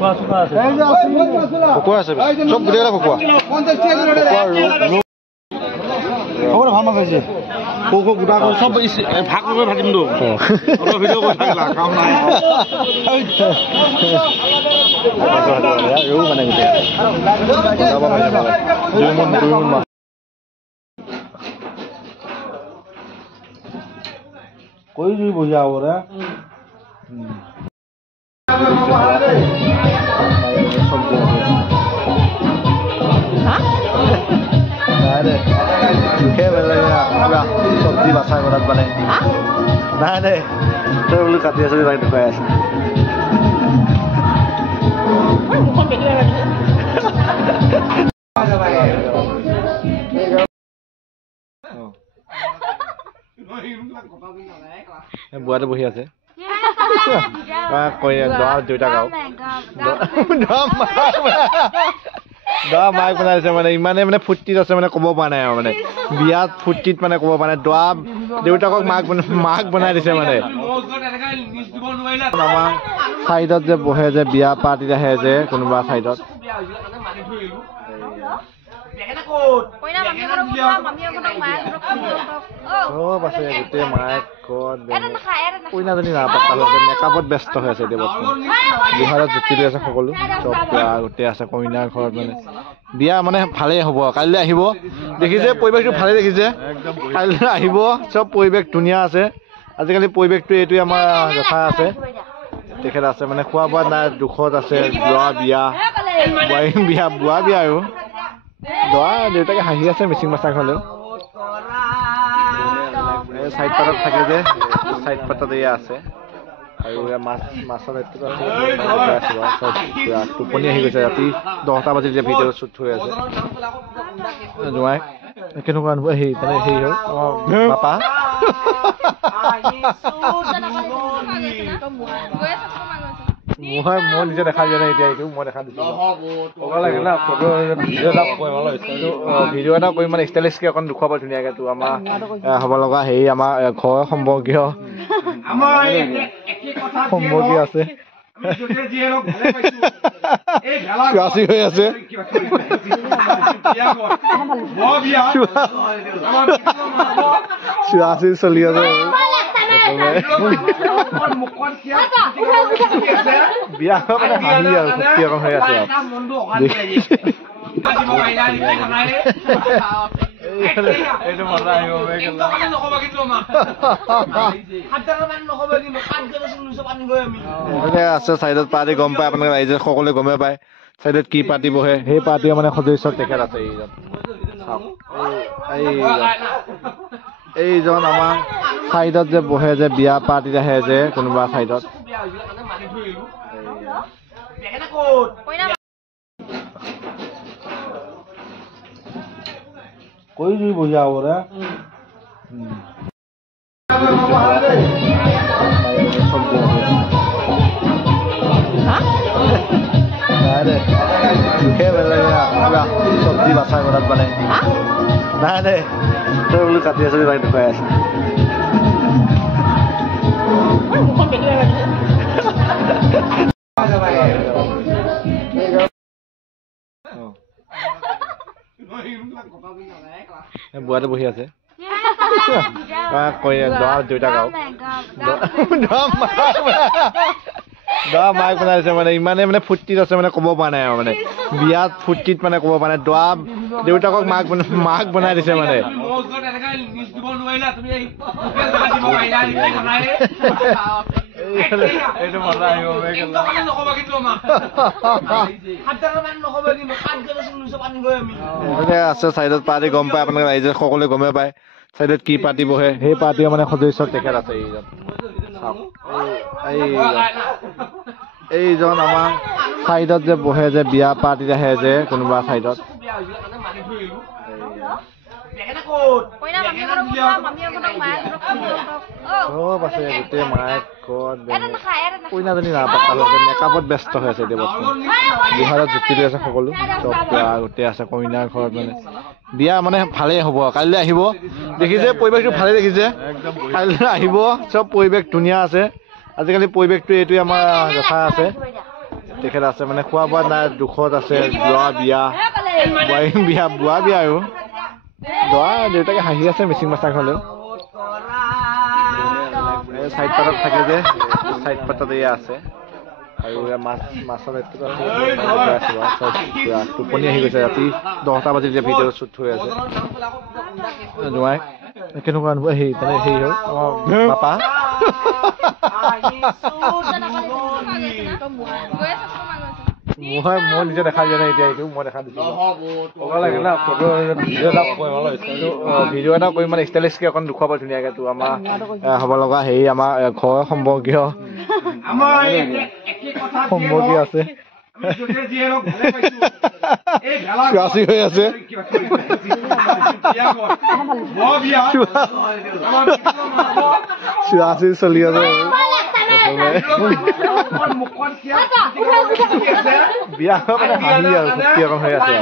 কুকুৰা আছে চব গোটেইকেইটা কুকুৰা খবৰ ভাল নাপাইছে সৰু গোটা চব ভাগ কৰি থাকিমতো ভিডিঅ' কৰি থাকিলা কাম নাই মানে গোটেই कोई नहीं बुझा हो रहा सब्जी बासा घरात बने ना दे तो बोलो काटी आछे राइट खुवाই আছে বুঢ়াটো বহি আছে দুইটা গাঁও মাক বনাইছে মানে ইমানে মানে ফূৰ্তিত আছে মানে ক'ব পৰা নাই আৰু মানে বিয়াত ফূৰ্তিত মানে ক'ব পৰা নাই দৰা দেউতাকক মাক বনাই দিছে মানে আমাৰ চাইডত যে বহে যে বিয়া পাৰ্টিত আহে যে কোনোবা চাইডত চব আছে গোটেই মায়েক কইনাজনী মেকআপত ব্যস্ত হৈ আছে এতিয়া বিহাৰত জুতি লৈ আছে সকলো চব গোটেই আছে কইনাৰ ঘৰত মানে বিয়া মানে ভালেই হ'ব কাইলৈ আহিব দেখিছে পৰিৱেশটো ভালেই দেখিছে কাইলৈ আহিব চব পৰিৱেশ ধুনীয়া আছে আজিকালি পৰিৱেশটো এইটোৱে আমাৰ যথা আছে তেখেত আছে মানে খোৱা বোৱা নাই দুখত আছে বুঢ়া বিয়া বুঢ়া বিয়া আৰু দৰা দেউতাকে হাঁহি আছে মিচিং মাছাক হ'লেও চাইড পাতত থাকে যে চাইড পাতত এয়া আছে আৰু মাছৰ নেটটো আছে টোপনি আহি গৈছে ৰাতি 10টা বাজি যে ভিডিঅ' শ্বুট হৈ আছে জোঁৱাই কেনেকুৱা অনুভৱ হেৰি মানে হেৰি হ'ল পাপা মই নিজে দেখা দিয়া নাই এতিয়া এইটো মই দেখা দিছোঁ ক'ব লাগে না ফটো ভিডিঅ' এটা কৰি মানে ষ্টাইলিছকৈ অকণ দেখুৱাব ধুনীয়াকৈ তো আমাৰ হ'ব লগা হেৰি আমাৰ ঘৰৰ সম্পৰ্কীয় আছে চুৱাচি হৈ আছে চুৱাচি চলি আছে বিয়া মানে হাঁহি আৰু ফূৰ্তি অকণ হৈ আছে আছে চাইডত পাৰ্টি গম পায় আপোনালোকে ৰাইজে সকলোৱে গমেই পায় চাইডত কি পাৰ্টি বহে সেই পাৰ্টিৰ মানে সদস্য তেখেত আছে এইজন আমাৰ চাইডত যে বহে যে বিয়া পাৰ্টিত আহে যে কোনোবা চাইডত कोई नहीं बुझा हो रहा सब्जी बासा घरात बने ना दे तो बोलो काटी आछे राइट खुवाই আছে বুঢ়াটো বহি আছে দুইটা গাঁও দৰা মাক বনাইছে মানে ইমানে মানে ফূৰ্তিত আছে মানে ক'ব পৰা নাই আৰু মানে বিয়াত ফূৰ্তিত মানে ক'ব পৰা নাই দৰা দেউতাকক মাক বনাই দিছে মানে আছে চাইডত পাৰ্টি গম পায় আপোনালোকে ৰাইজে সকলোৱে গমেই পায় চাইডত কি পাৰ্টি বহে সেই পাৰ্টিৰ মানে সদস্য তেখেত আছে এইজন আমাৰ চাইডত যে বহে যে বিয়া পাৰ্টিত আহে যে কোনোবা চাইডত চব আছে গোটেই মায়েক কইনাজনী মেকআপত ব্যস্ত হৈ আছে এতিয়া বিহাৰত জুতি লৈ আছে সকলো চব গোটেই আছে কইনাৰ ঘৰত মানে বিয়া মানে ভালেই হ'ব কাইলৈ আহিব দেখিছে পৰিৱেশটো ভালেই দেখিছে কাইলৈ আহিব চব পৰিৱেশ ধুনীয়া আছে আজিকালি পৰিৱেশটো এইটোৱে আমাৰ যথা আছে তেখেত আছে মানে খোৱা বোৱা নাই দুখত আছে যোৱা বিয়া বোৱা বিয়া আৰু যোৱা দেউতাকে হাঁহি আছে মিচিং মাছাক হ'লেও চাইড পাতত থাকে যে চাইড পাতত এয়া আছে আৰু মাছৰ ৰেটটো টোপনি আহি গৈছে ৰাতি 10টা বাজি যে ভিডিঅ' শ্বুট হৈ আছে জোঁৱাই কেনেকুৱা হেৰি মানে হেৰি হ'ল আমাৰ পাপা মই নিজে দেখা দিয়া নাই এতিয়া এইটো মই দেখা দিছোঁ ক'ব লাগে না ফটো ভিডিঅ' এটা কৰি মানে ষ্টাইলিছকৈ অকণ দেখুৱাব ধুনীয়াকৈ তোৰ আমাৰ হ'ব লগা হেৰি আমাৰ ঘৰৰ সম্পৰ্কীয় আছে চুৱাচি হৈ আছে চুৱাচি চলি আছে বিয়া মানে হাঁহি আৰু ফূৰ্তি অকণ হৈ আছে